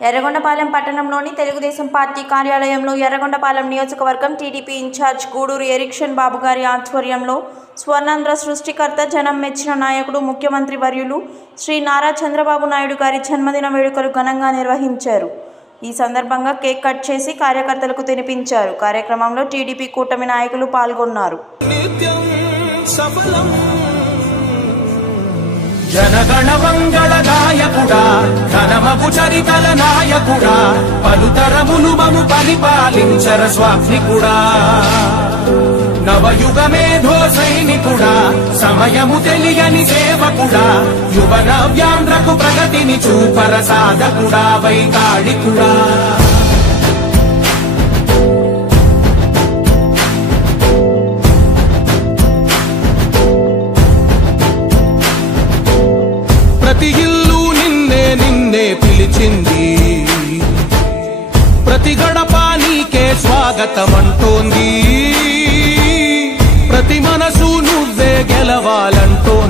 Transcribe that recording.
ఎర్రగొండపాలెం పట్టణంలోని తెలుగుదేశం పార్టీ కార్యాలయంలో ఎర్రగొండపాలెం నియోజకవర్గం టీడీపీ ఇన్ఛార్జ్ గూడూరు ఎరిక్షన్ బాబు గారి ఆధ్వర్యంలో స్వర్ణాంధ్ర సృష్టికర్త జనం మెచ్చిన నాయకుడు ముఖ్యమంత్రి వర్యులు శ్రీ నారా చంద్రబాబు నాయుడు గారి జన్మదిన వేడుకలు ఘనంగా నిర్వహించారు. ఈ సందర్భంగా కేక్ కట్ చేసి కార్యకర్తలకు తినిపించారు. కార్యక్రమంలో టీడీపీ కూటమి నాయకులు పాల్గొన్నారు. జనగణ మంగళ నాయకుడా ఘనమగు చరితల నాయకుడా పలుతరములు మము పరిపాలించర స్వామికుడా నవయుగ మేధో సైనికుడా సమయము తెలియని సేవకుడా యువ నవ్యాంధ్రకు ప్రగతిని చూపర సాధకుడా వైతాళికుడా ప్రతి ఇల్లు నిన్నే నిన్నే పిలిచింది ప్రతి గడప నీకే స్వాగతమంటోంది ప్రతి మనసు నువ్వే గెలవాలంటోంది